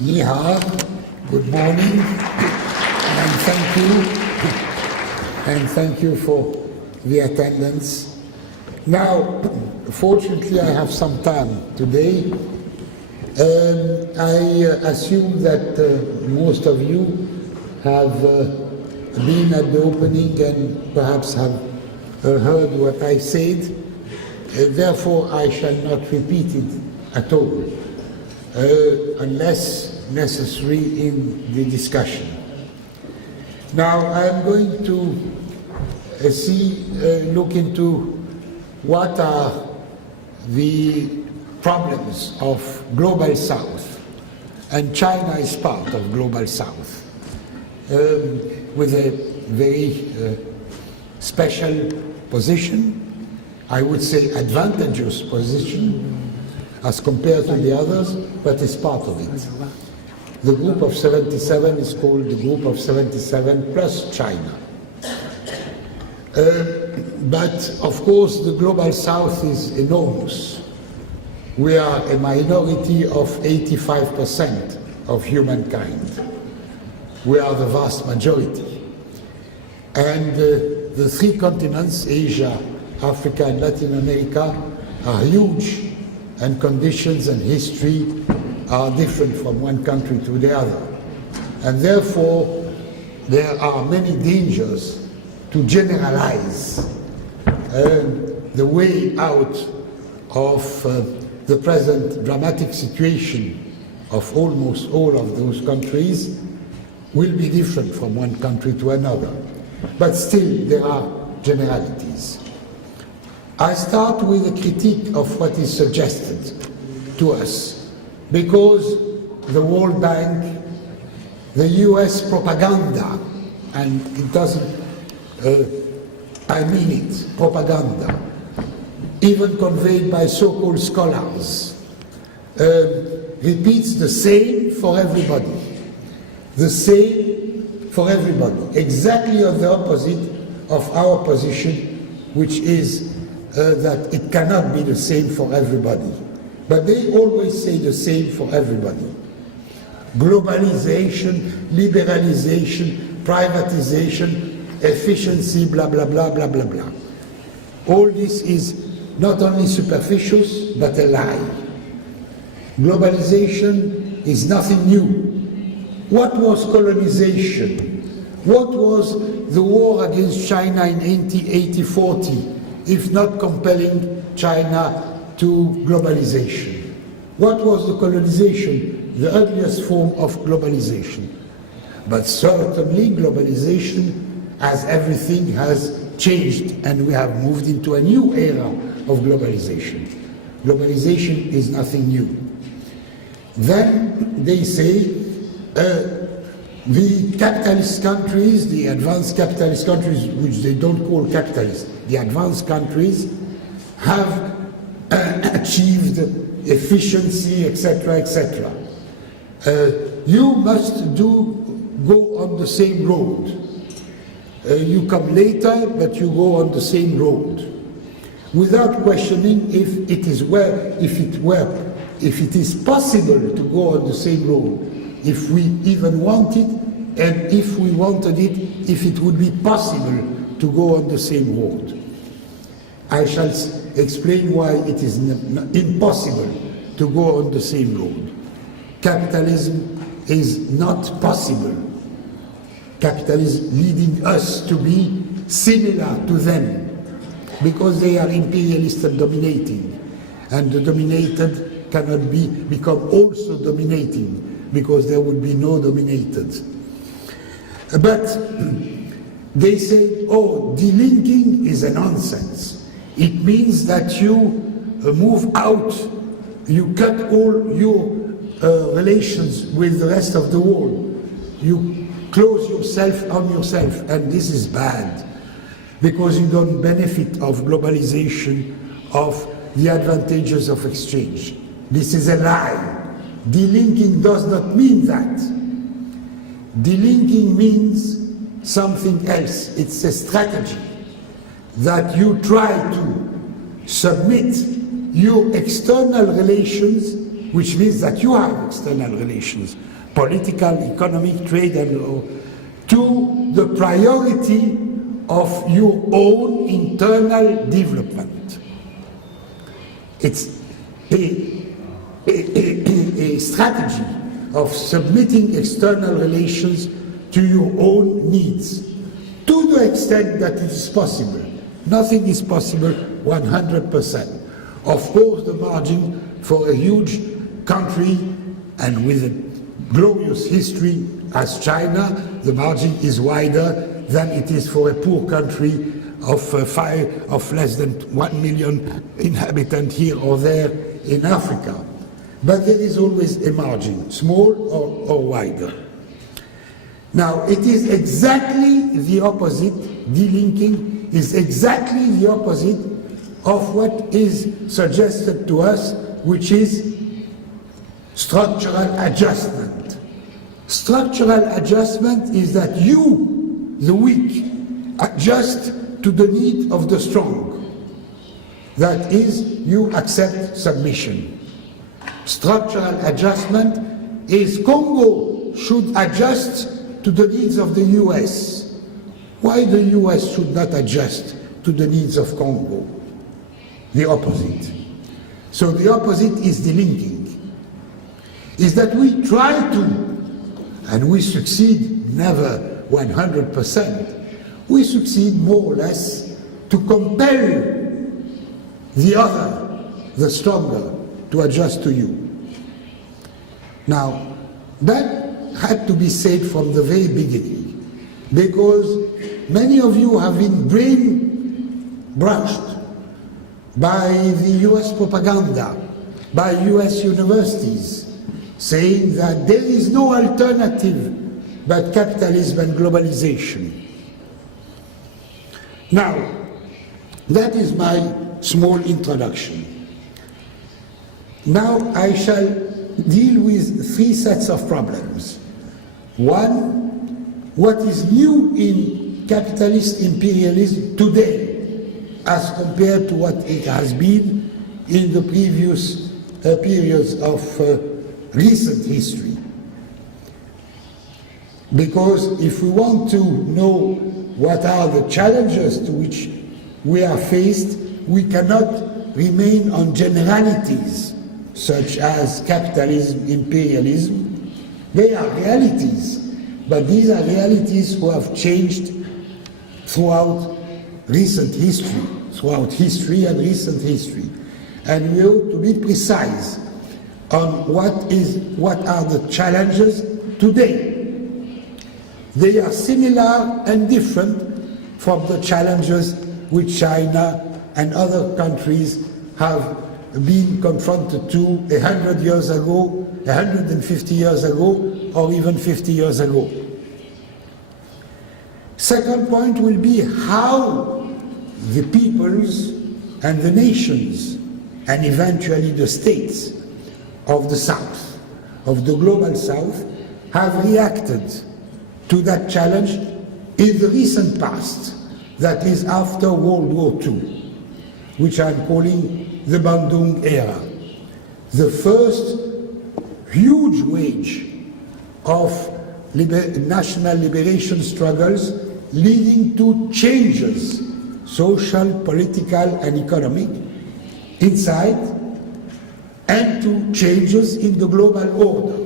Ni hao, good morning, and thank you for the attendance. Now, fortunately, I have some time today. I assume that most of you have been at the opening and perhaps have heard what I said. Therefore, I shall not repeat it at all, unless necessary in the discussion. Now, I'm going to look into what are the problems of Global South, and China is part of Global South, with a very special position, I would say advantageous position as compared to the others, but is part of it. The Group of 77 is called the Group of 77 plus China. But of course the Global South is enormous. We are a minority of 85% of humankind. We are the vast majority. And the three continents, Asia, Africa and Latin America, are huge, and conditions and history are different from one country to the other. And therefore, there are many dangers to generalize the way out of the present dramatic situation of almost all of those countries will be different from one country to another. But still, there are generalities. I start with a critique of what is suggested to us, because the World Bank, the US propaganda, and it doesn't, I mean it, propaganda, even conveyed by so-called scholars, repeats the same for everybody. The same for everybody, exactly on the opposite of our position, which is that it cannot be the same for everybody. But they always say the same for everybody. Globalization, liberalization, privatization, efficiency, blah, blah, blah, blah, blah, blah. All this is not only superficial, but a lie. Globalization is nothing new. What was colonization? What was the war against China in 1840, if not compelling China to globalization? What was the colonization? The ugliest form of globalization. But certainly globalization, as everything, has changed, and we have moved into a new era of globalization. Globalization is nothing new. Then they say the capitalist countries, the advanced capitalist countries, which they don't call capitalist, the advanced countries, have achieved efficiency, etc., etc. You must go on the same road. You come later, but you go on the same road, without questioning if it is possible to go on the same road, if we even want it, and if we wanted it, if it would be possible to go on the same road. I shall explain why it is impossible to go on the same road. Capitalism is not possible. Capitalism leading us to be similar to them, because they are imperialist and dominating, and the dominated cannot become also dominating, because there would be no dominated. But they say, oh, delinking is a nonsense. It means that you move out, you cut all your relations with the rest of the world. You close yourself on yourself, and this is bad, because you don't benefit of globalization, of the advantages of exchange. This is a lie. Delinking does not mean that. Delinking means something else. It's a strategy that you try to submit your external relations which means that you have external relations, political, economic, trade and law, to the priority of your own internal development. It's a strategy of submitting external relations to your own needs, to the extent that it is possible. Nothing is possible 100%. Of course, the margin for a huge country and with a glorious history as China, the margin is wider than it is for a poor country of less than 1 million inhabitants here or there in Africa. But there is always a margin, small or wider. Now, it is exactly the opposite, delinking is exactly the opposite of what is suggested to us, which is structural adjustment. Structural adjustment is that you, the weak, adjust to the need of the strong. That is, you accept submission. Structural adjustment is Congo should adjust to the needs of the US. Why the US should not adjust to the needs of Congo? The opposite. So the opposite is delinking. Is that we try to, and we succeed never 100%, we succeed more or less to compel the other, the stronger, to adjust to you. Now, that had to be said from the very beginning, because many of you have been brainwashed by the US propaganda, by US universities, saying that there is no alternative but capitalism and globalization. Now, that is my small introduction. Now I shall deal with three sets of problems. One, what is new in capitalist imperialism today as compared to what it has been in the previous periods of recent history. Because if we want to know what are the challenges to which we are faced, we cannot remain on generalities such as capitalism, imperialism. They are realities, but these are realities who have changed throughout recent history, throughout history and recent history. And we ought to be precise on what are the challenges today. They are similar and different from the challenges which China and other countries have been confronted to 100 years ago, 150 years ago, or even 50 years ago. Second point will be how the peoples and the nations, and eventually the states of the South, of the global South, have reacted to that challenge in the recent past, that is after World War II, which I'm calling the Bandung era. The first huge wage of national liberation struggles leading to changes, social, political and economic, inside, and to changes in the global order.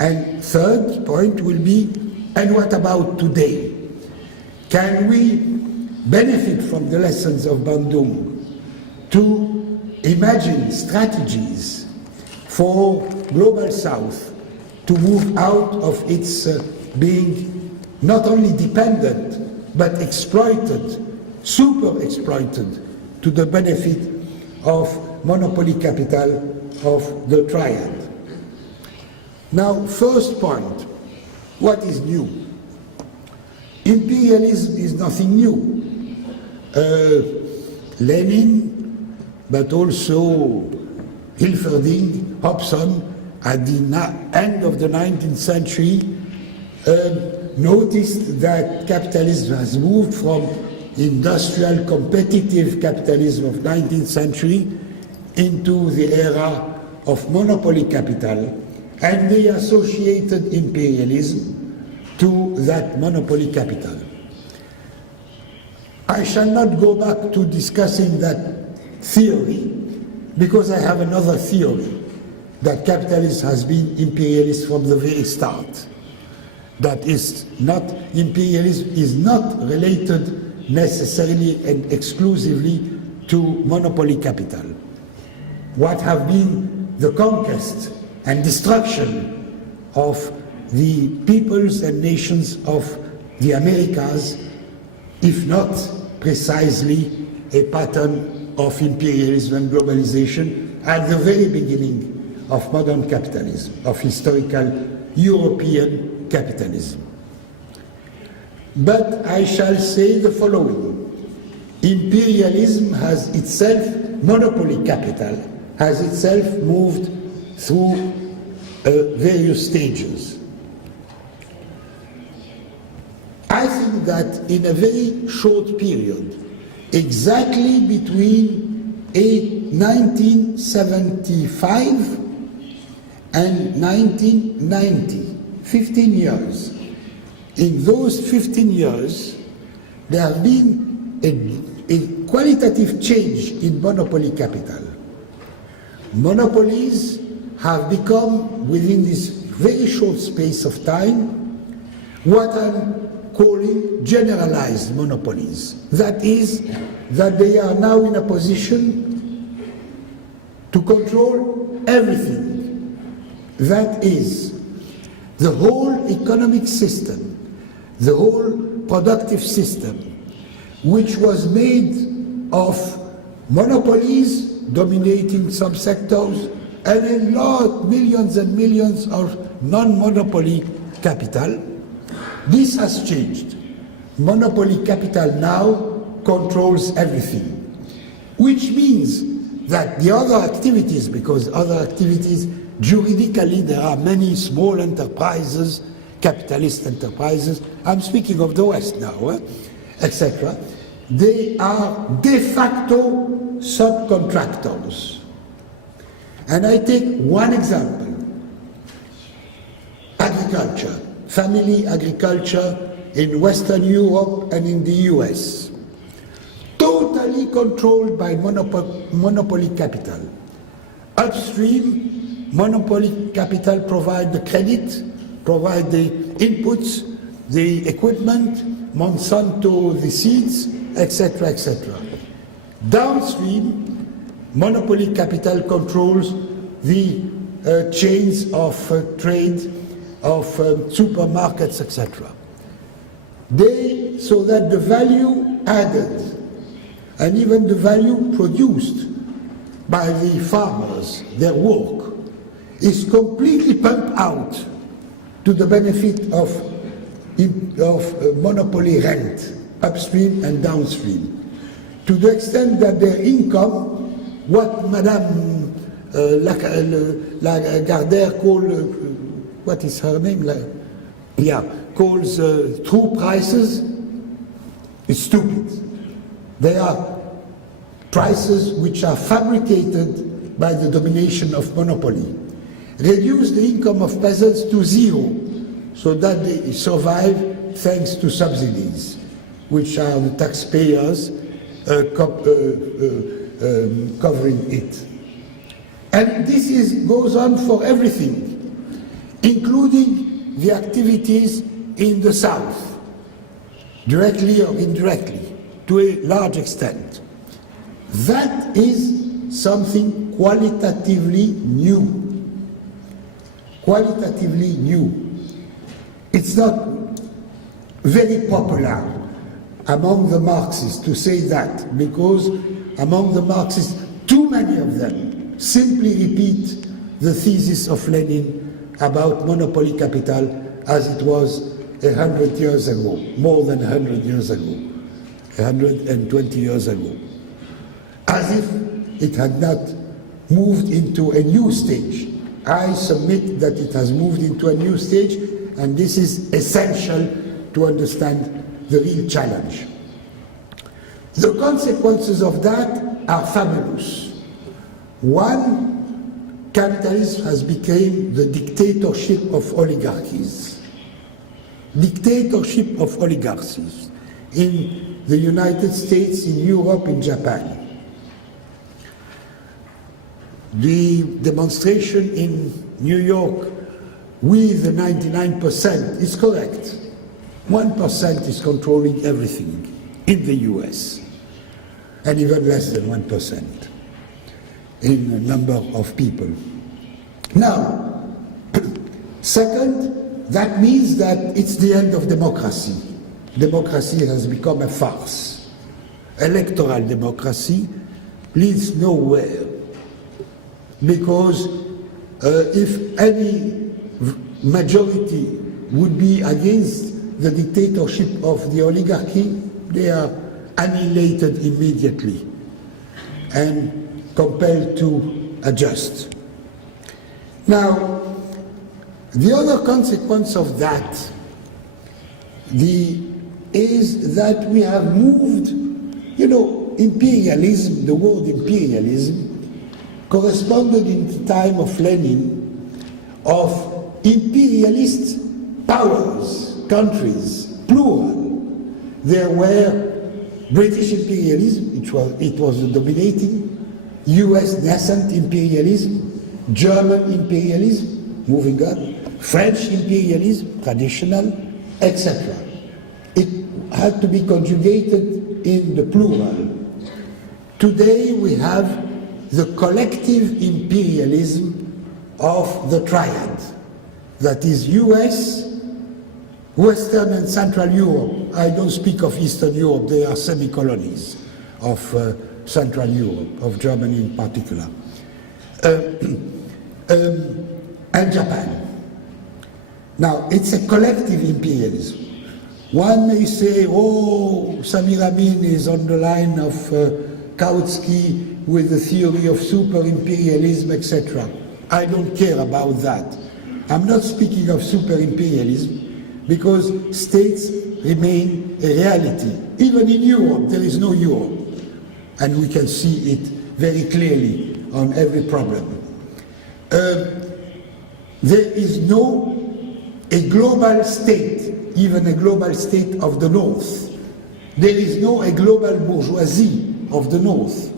And third point will be, and what about today? Can we benefit from the lessons of Bandung to imagine strategies for Global South to move out of its being not only dependent but exploited, super exploited, to the benefit of monopoly capital of the triad. Now, first point, what is new? Imperialism is nothing new. Lenin, but also Hilferding, Hobson, at the end of the 19th century, noticed that capitalism has moved from industrial competitive capitalism of 19th century into the era of monopoly capital and the associated imperialism to that monopoly capital. I shall not go back to discussing that theory because I have another theory, that capitalism has been imperialist from the very start. That is not, imperialism is not related necessarily and exclusively to monopoly capital. What have been the conquest and destruction of the peoples and nations of the Americas, if not precisely a pattern of imperialism and globalization at the very beginning of modern capitalism, of historical European capitalism. But I shall say the following. Imperialism has itself, monopoly capital, has itself moved through various stages. I think that in a very short period, exactly between 1975 and 1990, 15 years. In those 15 years, there have been a qualitative change in monopoly capital. Monopolies have become, within this very short space of time, what I'm calling generalized monopolies. That is, that they are now in a position to control everything. That is, the whole economic system, the whole productive system, which was made of monopolies dominating some sectors and a lot, millions and millions of non-monopoly capital. This has changed. Monopoly capital now controls everything, which means that the other activities, because other activities, juridically there are many small enterprises, capitalist enterprises, I'm speaking of the West now, etc. They are de facto subcontractors. And I take one example. Agriculture, family agriculture in Western Europe and in the US. Totally controlled by monopoly capital. Upstream, monopoly capital provide the credit, provide the inputs, the equipment, Monsanto the seeds, etc., etc. Downstream, monopoly capital controls the chains of trade, of supermarkets, etc. So that the value added and even the value produced by the farmers, their work, is completely pumped out to the benefit of monopoly rent, upstream and downstream, to the extent that their income, what Madame Lagardère called, what is her name? Calls true prices, is stupid. They are prices which are fabricated by the domination of monopoly. Reduce the income of peasants to zero, so that they survive thanks to subsidies, which are the taxpayers covering it. And this goes on for everything, including the activities in the South, directly or indirectly, to a large extent. That is something qualitatively new. Qualitatively new. It's not very popular among the Marxists to say that, because among the Marxists, too many of them simply repeat the thesis of Lenin about monopoly capital as it was 100 years ago, more than 100 years ago, 120 years ago, as if it had not moved into a new stage. I submit that it has moved into a new stage, and this is essential to understand the real challenge. The consequences of that are fabulous. One, capitalism has become the dictatorship of oligarchies. Dictatorship of oligarchies in the United States, in Europe, in Japan. The demonstration in New York with the 99% is correct. 1% is controlling everything in the US, and even less than 1% in the number of people. Now, second, that means that it's the end of democracy. Democracy has become a farce. Electoral democracy leads nowhere, because if any majority would be against the dictatorship of the oligarchy, they are annihilated immediately and compelled to adjust. Now, the other consequence of that is that we have moved, imperialism, the word imperialism, corresponded in the time of Lenin of imperialist powers, countries, plural. There were British imperialism, it was the dominating, US nascent imperialism, German imperialism, moving on, French imperialism, traditional, etc. It had to be conjugated in the plural. Today we have the collective imperialism of the triad, that is US, Western and Central Europe. I don't speak of Eastern Europe, they are semi-colonies of Central Europe, of Germany in particular, and Japan. Now, it's a collective imperialism. One may say, oh, Samir Amin is on the line of Kautsky with the theory of super-imperialism, etc. I don't care about that. I'm not speaking of super-imperialism, because states remain a reality. Even in Europe, there is no Europe. And we can see it very clearly on every problem. There is no a global state, even a global state of the North. There is no a global bourgeoisie of the North.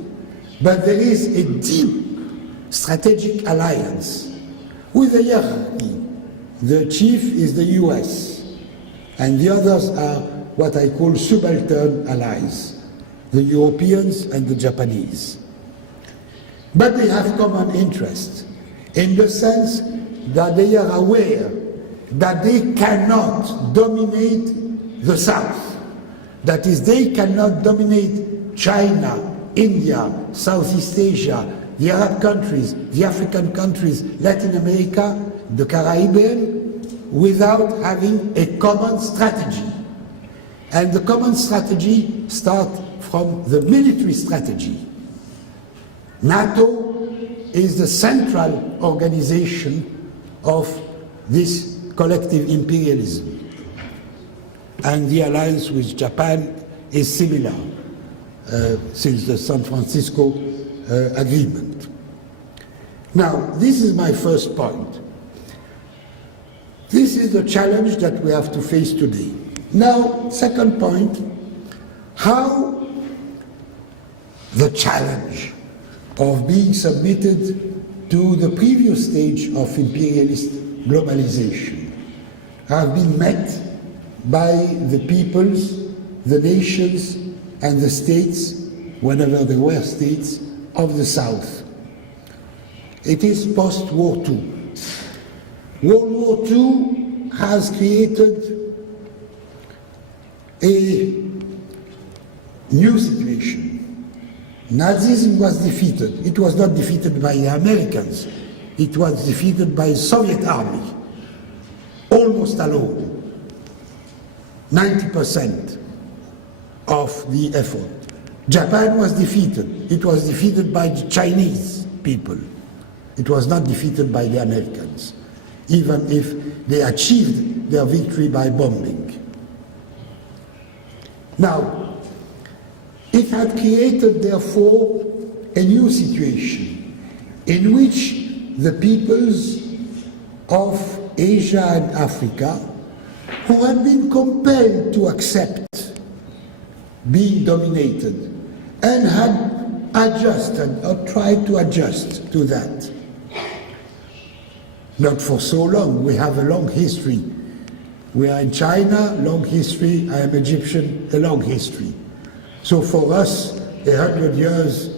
But there is a deep strategic alliance with a hierarchy. The chief is the US, and the others are what I call subaltern allies, the Europeans and the Japanese. But they have common interest in the sense that they are aware that they cannot dominate the South. That is, they cannot dominate China, India, Southeast Asia, the Arab countries, the African countries, Latin America, the Caribbean, without having a common strategy. And the common strategy starts from the military strategy. NATO is the central organization of this collective imperialism. And the alliance with Japan is similar since the San Francisco Agreement. Now, this is my first point. This is the challenge that we have to face today. Now, second point, how the challenge of being submitted to the previous stage of imperialist globalization have been met by the peoples, the nations, and the states, whenever there were states, of the South. It is post-War II. World War II has created a new situation. Nazism was defeated. It was not defeated by the Americans. It was defeated by the Soviet army, almost alone. 90% of the effort. Japan was defeated. It was defeated by the Chinese people. It was not defeated by the Americans, even if they achieved their victory by bombing. Now, it had created, therefore, a new situation in which the peoples of Asia and Africa, who had been compelled to accept being dominated and had adjusted or tried to adjust to that. Not for so long, we have a long history. We are in China, long history. I am Egyptian, a long history. So for us, 100 years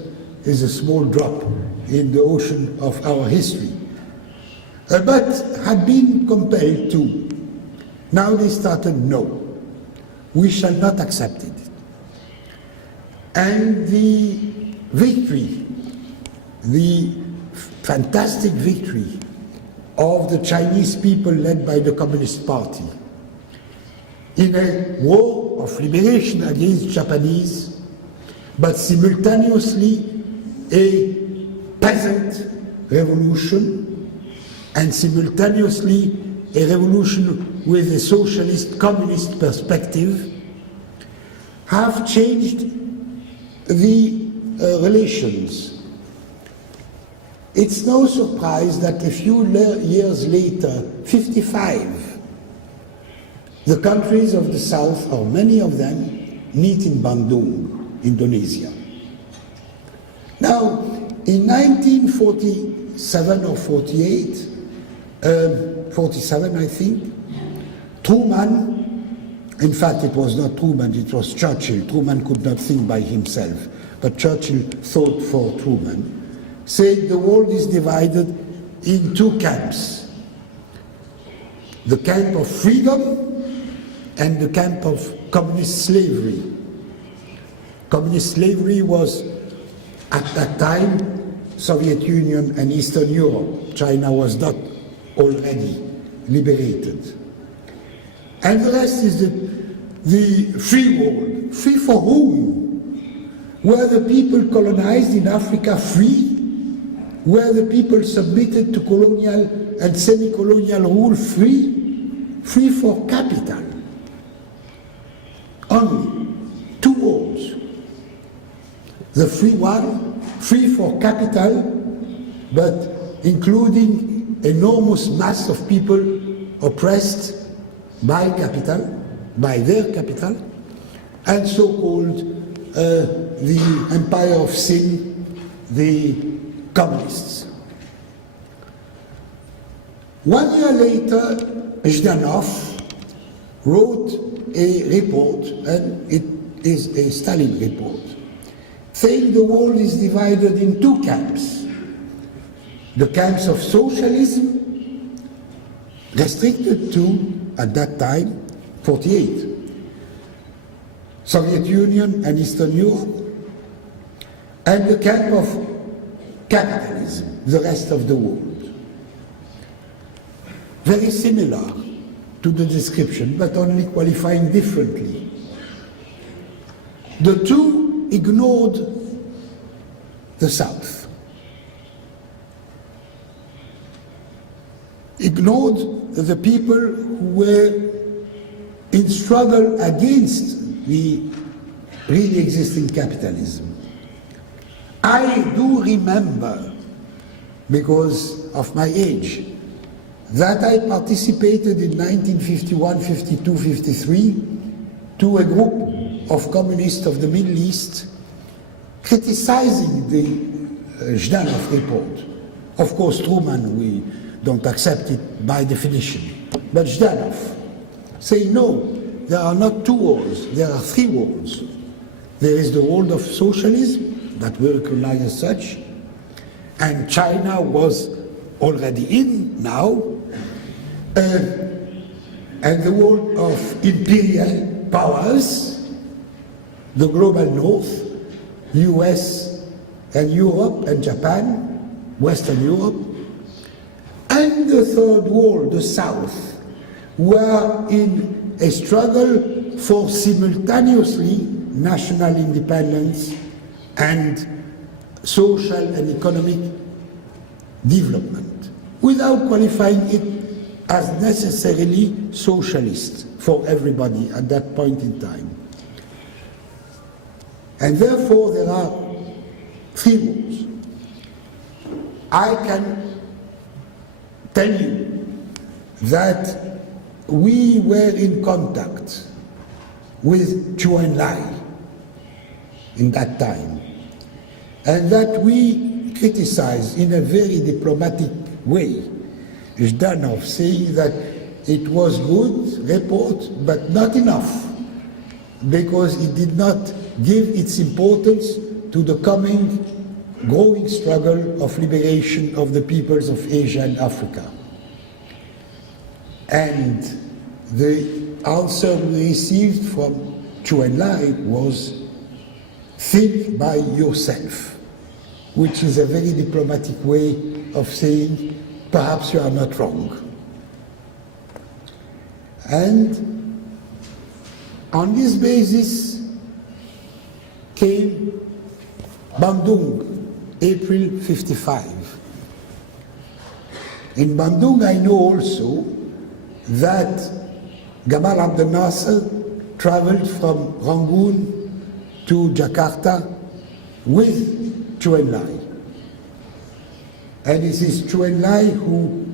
is a small drop in the ocean of our history. But had been compelled to. Now they started, no, we shall not accept it. And the victory, the fantastic victory of the Chinese people led by the Communist Party in a war of liberation against Japanese, but simultaneously a peasant revolution and simultaneously a revolution with a socialist communist perspective, have changed the relations. It's no surprise that a few years later, 55, the countries of the South, or many of them, meet in Bandung, Indonesia. Now, in 1947 or 48, 47 I think, Truman, in fact it was not Truman, it was Churchill. Truman could not think by himself, but Churchill thought for Truman, said the world is divided in two camps. The camp of freedom and the camp of communist slavery. Communist slavery was, at that time, Soviet Union and Eastern Europe. China was not already liberated. And the rest is the free world. Free for whom? Were the people colonized in Africa free? Were the people submitted to colonial and semi-colonial rule free? Free for capital. Only two worlds. The free one, free for capital, but including enormous mass of people oppressed by capital, by their capital, and so-called the Empire of Sin, the communists. 1 year later, Zhdanov wrote a report, and it is a Stalin report, saying the world is divided in two camps. The camps of socialism, restricted to, at that time, 48, Soviet Union and Eastern Europe, and the camp of capitalism, the rest of the world. Very similar to the description, but only qualifying differently. The two ignored the South. Ignored the people who were in struggle against the really existing capitalism. I do remember, because of my age, that I participated in 1951, 52, 53 to a group of communists of the Middle East criticizing the Zhdanov report. Of course, Truman, we don't accept it by definition. But Zhdanov say, no, there are not two worlds, there are three worlds. There is the world of socialism that we recognize as such, and China was already in now, and the world of imperial powers, the global north, US and Europe and Japan, Western Europe, and the third world, the South, were in a struggle for simultaneously national independence and social and economic development, without qualifying it as necessarily socialist for everybody at that point in time. And therefore there are three worlds. I can tell you that we were in contact with Zhou Enlai in that time, and that we criticized in a very diplomatic way Zhdanov, saying that it was good report, but not enough, because it did not give its importance to the coming growing struggle of liberation of the peoples of Asia and Africa. And the answer we received from Zhou Enlai was, think by yourself, which is a very diplomatic way of saying, perhaps you are not wrong. And on this basis came Bandung, April 55. In Bandung I know also that Gamal Abdel Nasser traveled from Rangoon to Jakarta with Zhou Enlai. And it is Zhou Enlai who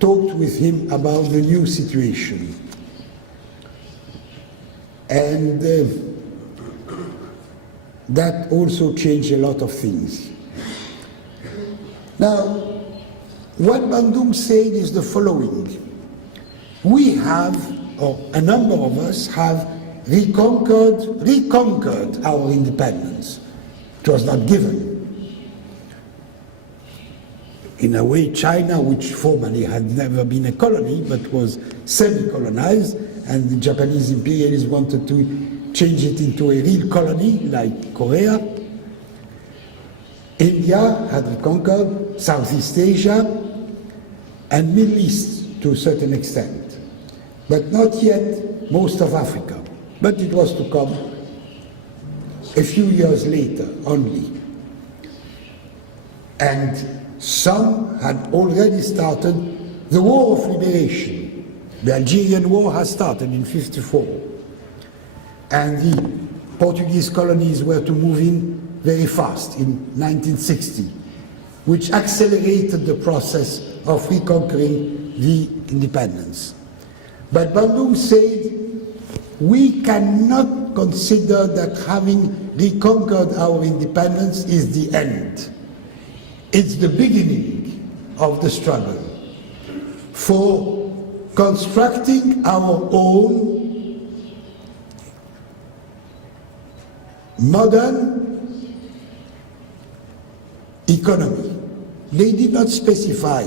talked with him about the new situation. And that also changed a lot of things. Now, what Bandung said is the following. We have, or a number of us have, reconquered our independence. It was not given. In a way, China, which formerly had never been a colony, but was semi-colonized, and the Japanese imperialists wanted to change it into a real colony, like Korea. India had reconquered Southeast Asia and Middle East to a certain extent, but not yet most of Africa. But it was to come a few years later only. And some had already started the War of Liberation. The Algerian War has started in 1954. And the Portuguese colonies were to move in very fast in 1960, which accelerated the process of reconquering the independence. But Bandung said, we cannot consider that having reconquered our independence is the end. It's the beginning of the struggle for constructing our own modern economy. They did not specify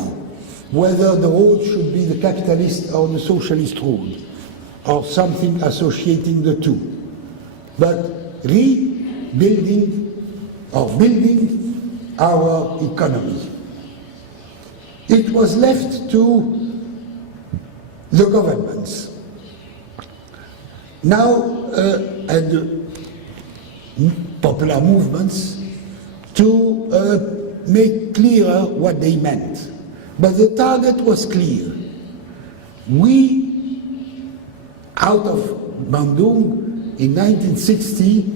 whether the road should be the capitalist or the socialist road, or something associating the two, but rebuilding or building our economy. It was left to the governments now and the popular movements to make clearer what they meant. But the target was clear. We, out of Bandung in 1960,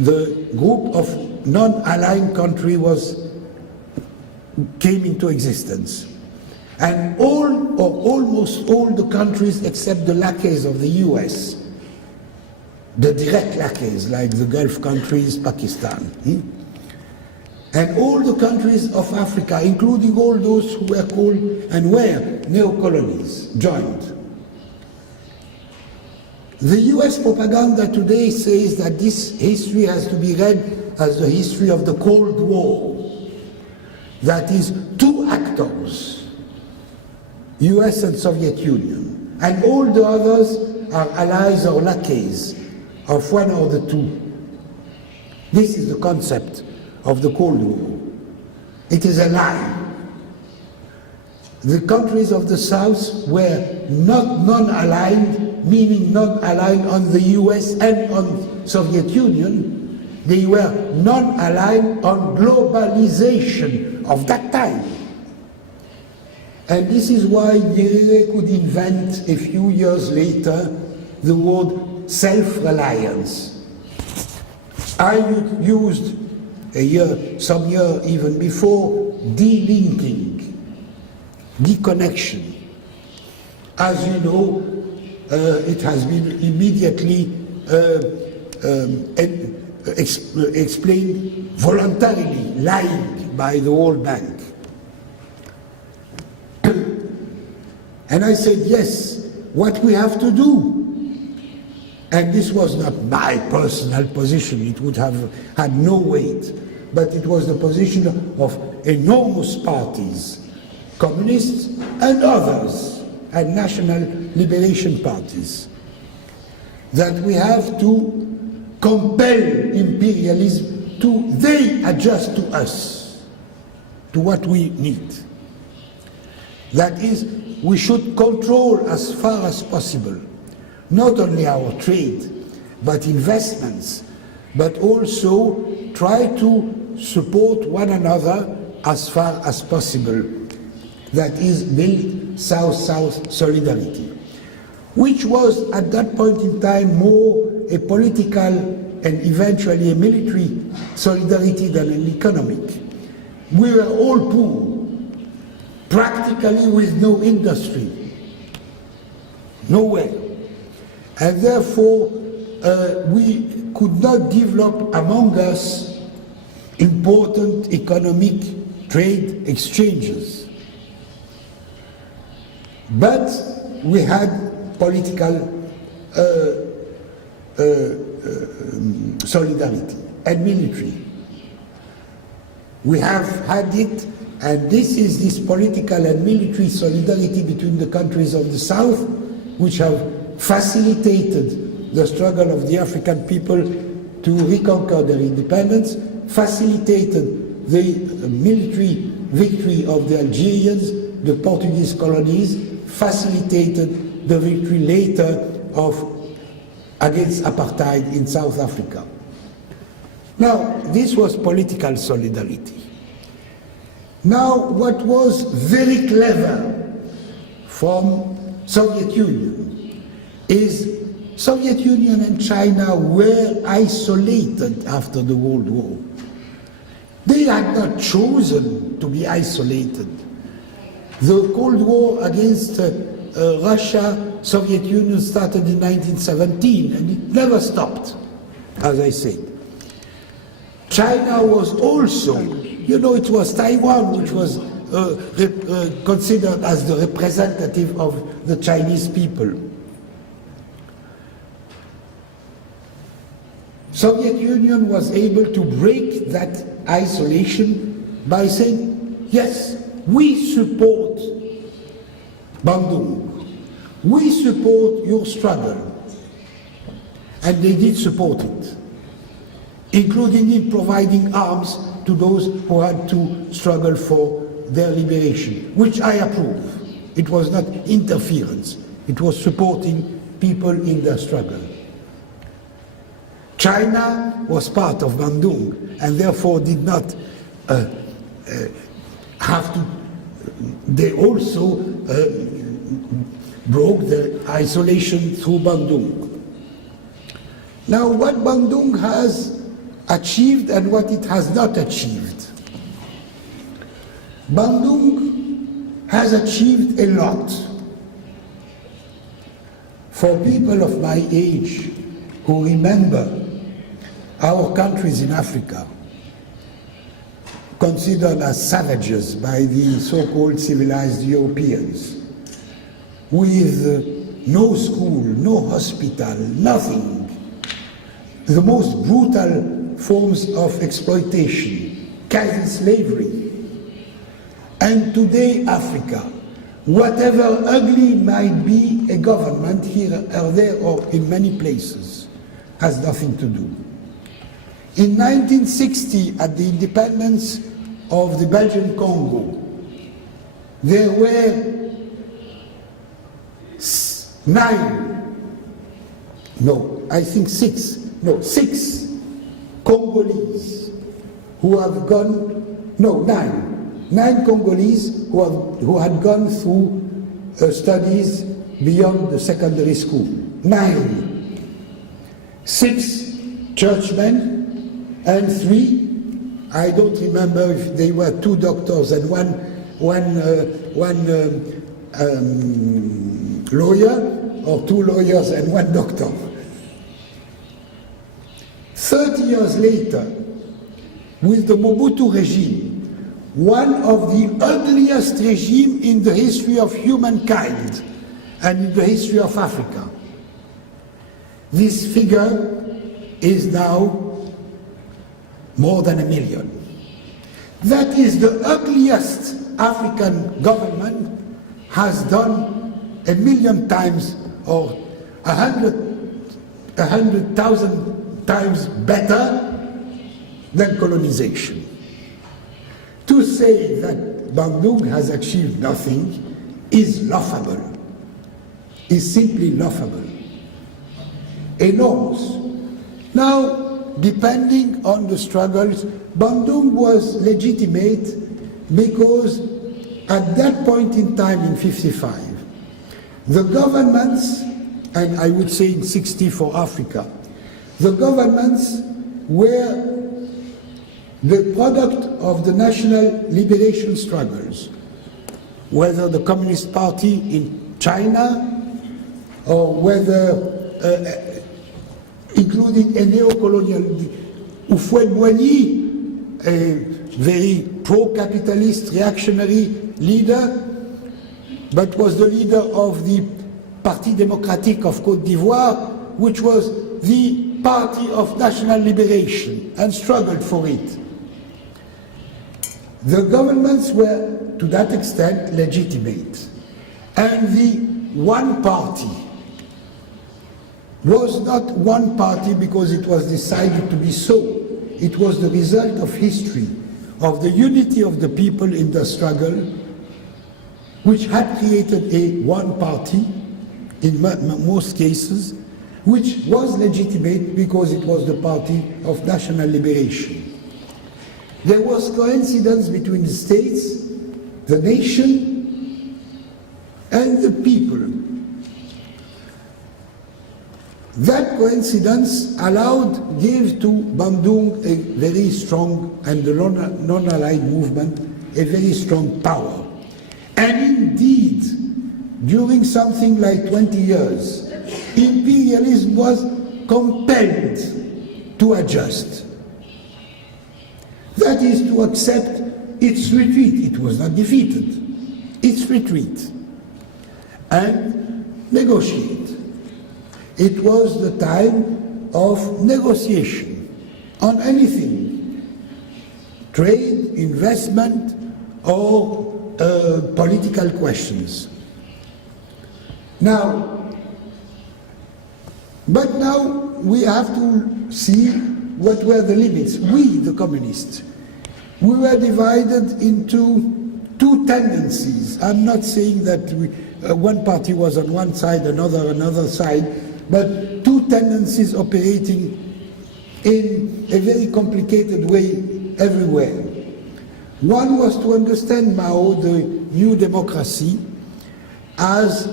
the group of non-aligned countries came into existence. And all or almost all the countries except the lackeys of the US, the direct lackeys like the Gulf countries, Pakistan, and all the countries of Africa, including all those who were called and were neo-colonies, joined. The US propaganda today says that this history has to be read as the history of the Cold War. That is, two actors, US and Soviet Union, and all the others are allies or lackeys of one or the two. This is the concept of the Cold War. It is a lie. The countries of the South were not non-aligned, meaning non-aligned on the US and on Soviet Union. They were non-aligned on globalization of that time. And this is why Nyerere could invent a few years later the word self-reliance. I used some year even before delinking, deconnection. As you know, it has been immediately explained voluntarily, lying by the World Bank. And I said, yes, what we have to do, and this was not my personal position, it would have had no weight, but it was the position of enormous parties, communists and others, and national liberation parties, that we have to compel imperialism to, they adjust to us, to what we need. That is, we should control as far as possible, not only our trade, but investments, but also try to support one another as far as possible. That is, build South-South solidarity, which was at that point in time more a political and eventually a military solidarity than an economic. We were all poor, practically with no industry, nowhere. And therefore, we could not develop among us important economic trade exchanges. But we had political solidarity and military. We have had it, and this is this political and military solidarity between the countries of the South, which have facilitated the struggle of the African people to reconquer their independence, facilitated the military victory of the Algerians, the Portuguese colonies, facilitated the victory later against apartheid in South Africa. Now, this was political solidarity. Now, what was very clever from Soviet Union is Soviet Union and China were isolated after the World War. They had not chosen to be isolated. The Cold War against Russia, Soviet Union started in 1917 and it never stopped, as I said. China was also, you know, it was Taiwan which was considered as the representative of the Chinese people. Soviet Union was able to break that isolation by saying, yes, we support Bandung. We support your struggle. And they did support it, including in providing arms to those who had to struggle for their liberation, which I approve. It was not interference. It was supporting people in their struggle. China was part of Bandung and therefore did not have to, they also broke the isolation through Bandung. Now, what Bandung has achieved and what it has not achieved. Bandung has achieved a lot. For people of my age who remember our countries in Africa, considered as savages by the so-called civilized Europeans, with no school, no hospital, nothing, the most brutal forms of exploitation, cattle slavery. And today Africa, whatever ugly might be a government here or there or in many places, has nothing to do. In 1960, at the independence of the Belgian Congo, there were six Congolese who have gone, nine Congolese who had gone through studies beyond the secondary school. 9. 6 churchmen and 3 I don't remember if they were 2 doctors and one lawyer, or 2 lawyers and 1 doctor. 30 years later, with the Mobutu regime, one of the ugliest regimes in the history of humankind and in the history of Africa, this figure is now more than 1 million. That is the ugliest African government has done 1 million times or 100,000 times better than colonization. To say that Bandung has achieved nothing is laughable, is simply laughable, enormous. Now, depending on the struggles, Bandung was legitimate because at that point in time in 55, the governments, and I would say in 60 for Africa, the governments were the product of the national liberation struggles, whether the Communist Party in China or whether including a neo-colonial Houphouët-Boigny, a very pro-capitalist reactionary leader, but was the leader of the Parti démocratique of Côte d'Ivoire, which was the party of national liberation and struggled for it. The governments were, to that extent, legitimate. And the one party was not one party because it was decided to be so. It was the result of history, of the unity of the people in the struggle, which had created a one party, in most cases, which was legitimate because it was the party of national liberation. There was coincidence between the states, the nation, and the people. That coincidence gave to Bandung a very strong, and the non-aligned movement, a very strong power. And indeed, during something like 20 years, imperialism was compelled to adjust. That is, to accept its retreat. It was not defeated. Its retreat. And negotiate. It was the time of negotiation on anything. Trade, investment, or political questions. But now we have to see what were the limits. We, the communists, we were divided into 2 tendencies. I'm not saying that one party was on one side, another side, but 2 tendencies operating in a very complicated way everywhere. One was to understand Mao, the new democracy, as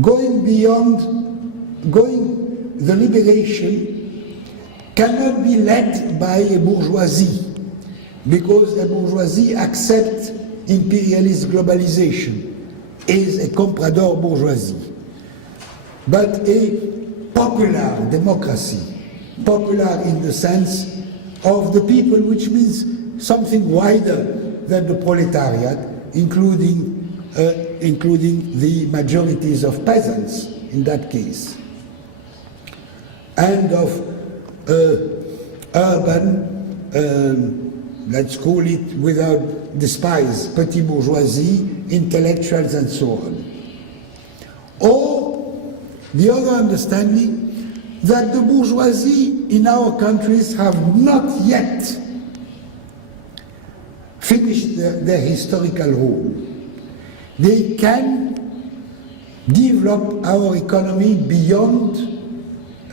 going beyond, the liberation cannot be led by a bourgeoisie, because a bourgeoisie accepts imperialist globalization, is a comprador bourgeoisie. But a popular democracy, popular in the sense of the people, which means something wider than the proletariat, including the majorities of peasants in that case, and of urban, let's call it without despise, petit bourgeoisie, intellectuals and so on. Or the other understanding that the bourgeoisie in our countries have not yet finished their historical role. They can develop our economy beyond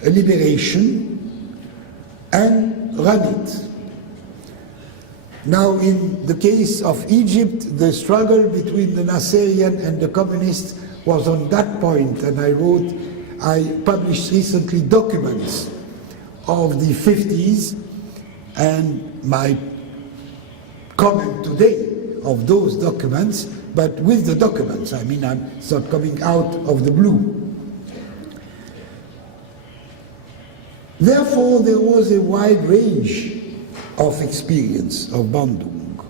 liberation and run it. Now, in the case of Egypt, the struggle between the Nasserian and the communists was on that point, and I published recently documents of the 50s and my comment today of those documents, but with the documents. I mean, it's not coming out of the blue. Therefore, there was a wide range of experience of Bandung.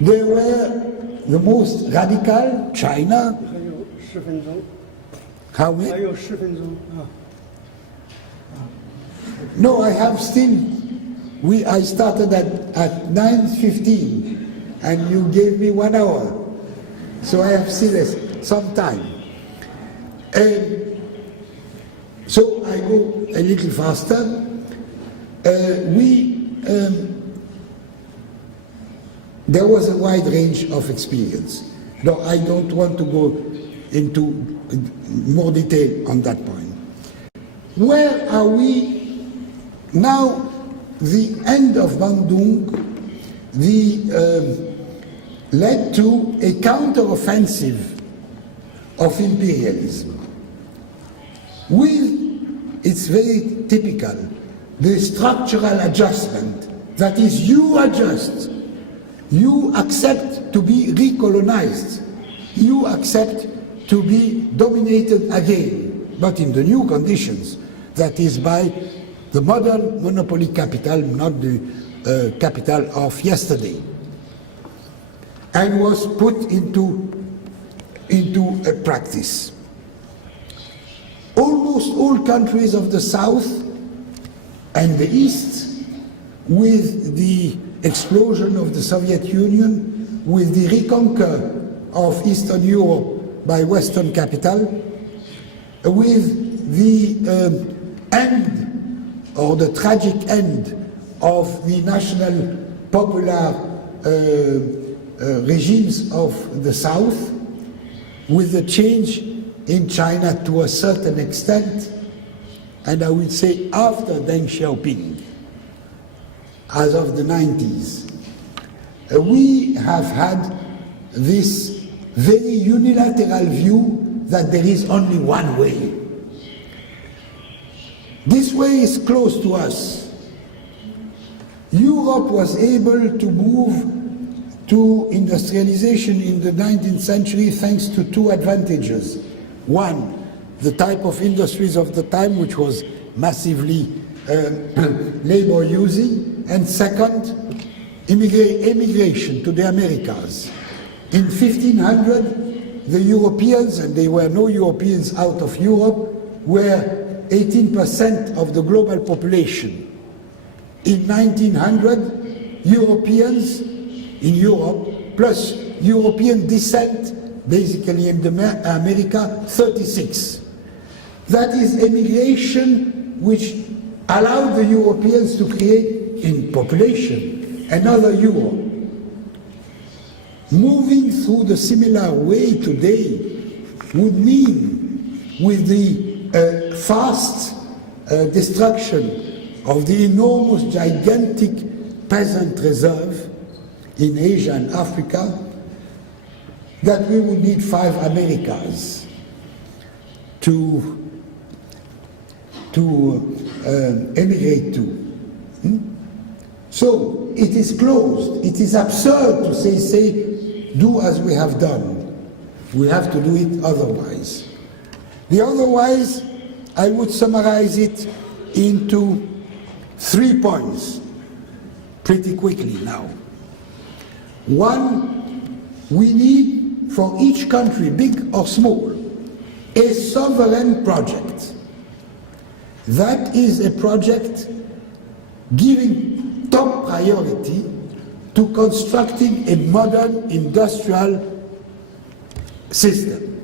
There were the most radical, China. 还有10分钟， How 还 many? 有10分钟啊！ No, I have still. I started at 9:15, and you gave me 1 hour, so I have still some time. And so I go a little faster. There was a wide range of experience. No, I don't want to go into more detail on that point. Where are we now? The end of Bandung led to a counter-offensive of imperialism. It's very typical, the structural adjustment, that is, you adjust, you accept to be recolonized, you accept to be dominated again, but in the new conditions, that is by the modern monopoly capital, not the capital of yesterday, and was put into a practice. Almost all countries of the South and the East, with the explosion of the Soviet Union, with the reconquer of Eastern Europe by Western capital, with the end or the tragic end of the national popular regimes of the South, with the change in China to a certain extent, and I would say after Deng Xiaoping, as of the 90s, we have had this very unilateral view that there is only one way. This way is close to us. Europe was able to move to industrialization in the 19th century thanks to two advantages. One, the type of industries of the time, which was massively labor using, and second, immigration to the Americas. In 1500, the Europeans, and there were no Europeans out of Europe, were 18% of the global population. In 1900, Europeans in Europe, plus European descent, basically in America, 36. That is immigration which allowed the Europeans to create in population another Europe. Moving through the similar way today would mean, with the fast destruction of the enormous, gigantic peasant reserve in Asia and Africa, that we would need 5 Americas to emigrate to. So it is closed. It is absurd to say, do as we have done. We have to do it otherwise. The otherwise, I would summarize it into 3 points pretty quickly now. One, we need for each country, big or small, a sovereign project. That is a project giving top priority to constructing a modern industrial system.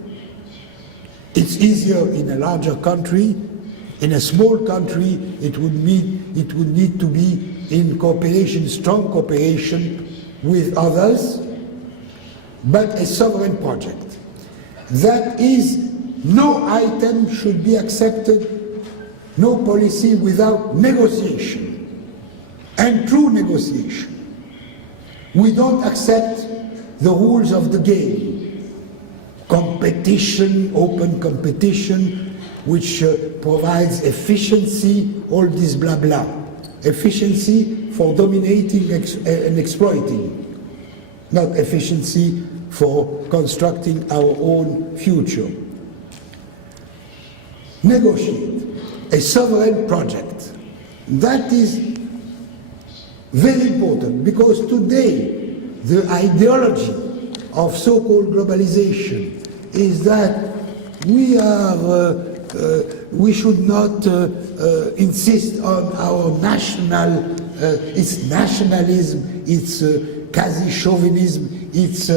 It's easier in a larger country. In a small country, it would need to be in cooperation, strong cooperation with others, but a sovereign project. That is, no item should be accepted, no policy without negotiation, and true negotiation. We don't accept the rules of the game. Competition, open competition, which provides efficiency, all this blah blah. efficiency for dominating and exploiting, not efficiency for constructing our own future. Negotiate a sovereign project. That is very important, because today the ideology of so-called globalization is that we should not insist on our national, it's nationalism, it's quasi-chauvinism, it's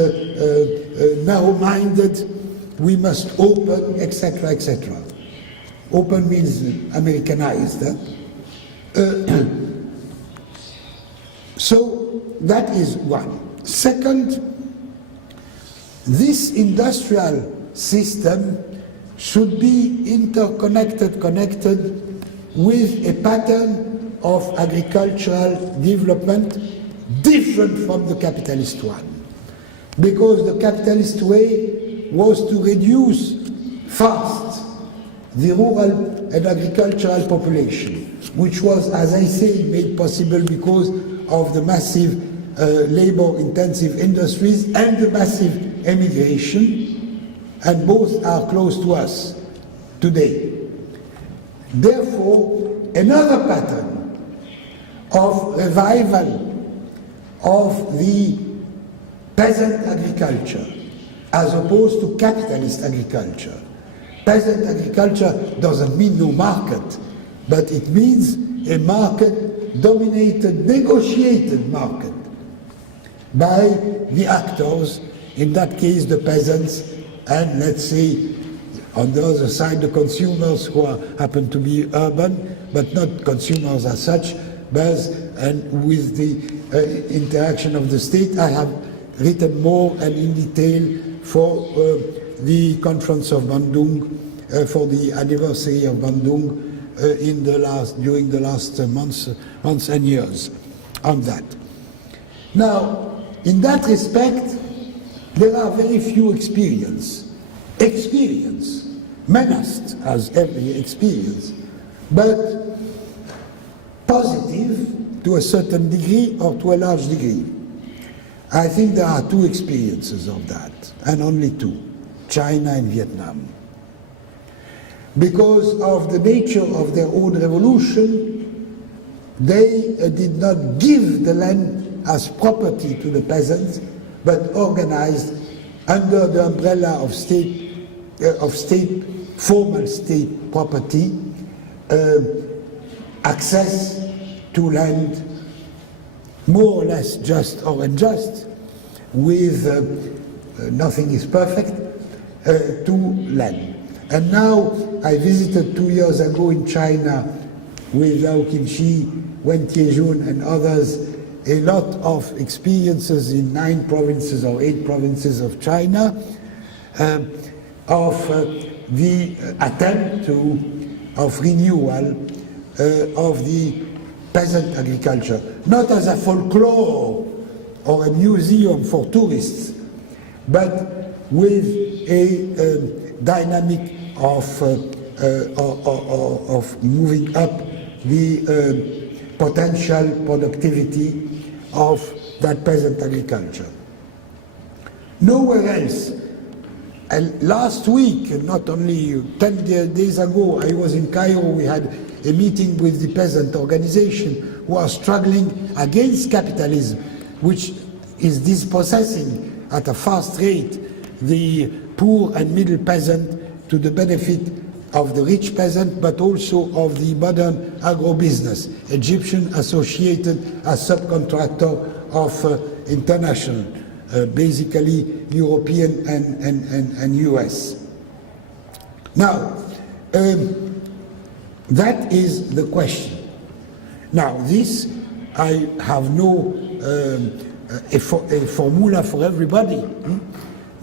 narrow-minded, we must open, etc., etc. Open means Americanized. So that is one. Second, this industrial system should be interconnected, connected with a pattern of agricultural development different from the capitalist one. Because the capitalist way was to reduce fast the rural and agricultural population, which was, as I say, made possible because of the massive labor-intensive industries and the massive emigration, and both are close to us today. Therefore, another pattern of revival of the peasant agriculture as opposed to capitalist agriculture. Peasant agriculture doesn't mean no market, but it means a market-dominated, negotiated market by the actors, in that case the peasants, and let's say on the other side the consumers who happen to be urban, but not consumers as such, but and with the interaction of the state. I have written more and in detail for the conference of Bandung, for the anniversary of Bandung during the last months and years on that. Now, in that respect, there are very few experience, menaced as every experience, but positive to a certain degree or to a large degree. I think there are two experiences of that, and only two, China and Vietnam. Because of the nature of their own revolution, they did not give the land as property to the peasants, but organized under the umbrella of formal state property, access to land more or less just or unjust, with nothing is perfect, to land. And now I visited 2 years ago in China with Lau Qinshi, Wen Tiejun and others, a lot of experiences in 9 provinces or 8 provinces of China, of the attempt of renewal of the peasant agriculture, not as a folklore or a museum for tourists, but with a dynamic of moving up the potential productivity of that peasant agriculture. Nowhere else. And last week, not only 10 days ago, I was in Cairo. We had a meeting with the peasant organization who are struggling against capitalism, which is dispossessing at a fast rate the poor and middle peasant to the benefit of the rich peasant, but also of the modern agro-business, Egyptian associated as subcontractor of international, basically European and US. Now, that is the question. Now, this, I have no a formula for everybody,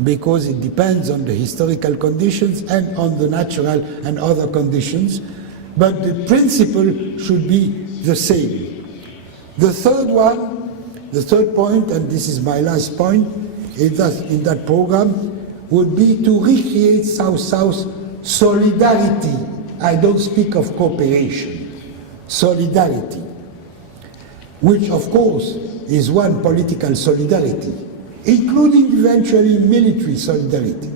because it depends on the historical conditions and on the natural and other conditions, but the principle should be the same. The third one, the third point, and this is my last point, in that program, would be to recreate South-South solidarity. I don't speak of cooperation, solidarity. which of course is one political solidarity, including eventually military solidarity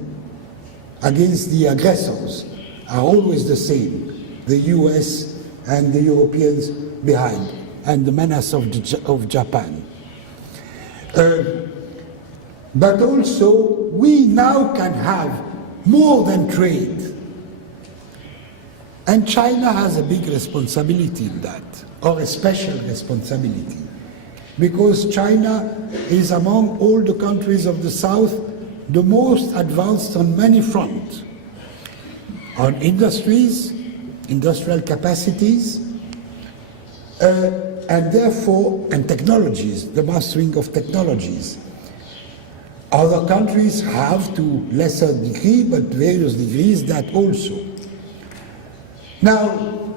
against the aggressors, are always the same, the US and the Europeans behind, and the menace of Japan. But also, we now can have more than trade. And China has a big responsibility in that, or a special responsibility, because China is among all the countries of the South the most advanced on many fronts, on industries, industrial capacities, and therefore, and technologies, the mastering of technologies. Other countries have, to lesser degree, but various degrees, that also. Now,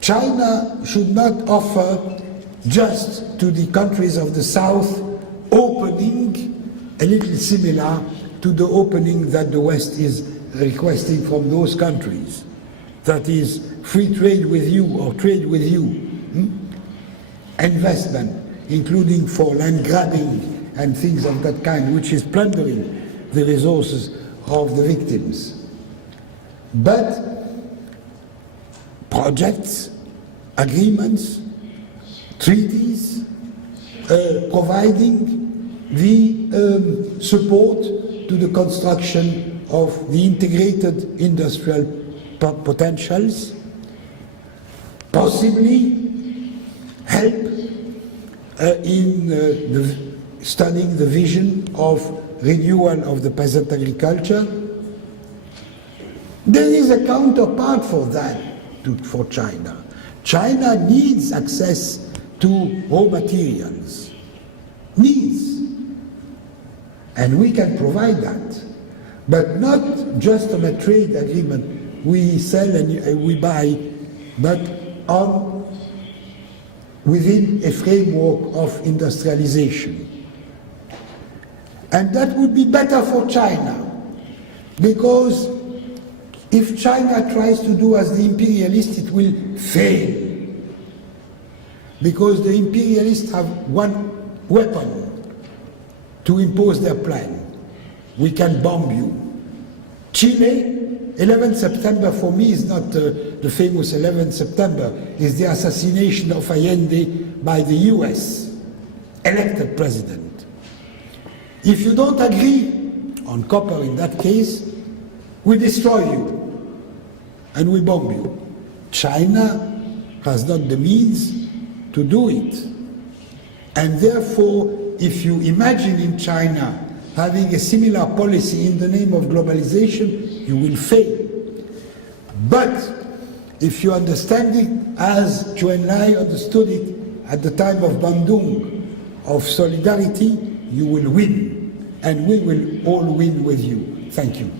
China should not offer just to the countries of the South opening a little similar to the opening that the West is requesting from those countries. That is, free trade with you or trade with you. Investment, including for land grabbing and things of that kind, which is plundering the resources of the victims. But projects, agreements, treaties, providing the support to the construction of the integrated industrial potentials, possibly help in studying the vision of renewal of the peasant agriculture. There is a counterpart for that, for China. China needs access to raw materials, needs, and we can provide that, but not just on a trade agreement, we sell and we buy, but on within a framework of industrialization. And that would be better for China, because if China tries to do as the imperialists, it will fail. Because the imperialists have one weapon to impose their plan. We can bomb you. Chile, 11 September for me is not the famous 11 September, is the assassination of Allende by the US, elected president. If you don't agree on copper in that case, we destroy you and we bomb you. China has not the means to do it. And therefore, if you imagine in China having a similar policy in the name of globalization, you will fail. But if you understand it as Zhou Enlai understood it at the time of Bandung, of solidarity, you will win. And we will all win with you. Thank you.